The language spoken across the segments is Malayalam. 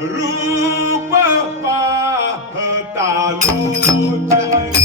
Rupa Pahatalu Jai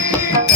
Thank you.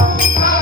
Bye.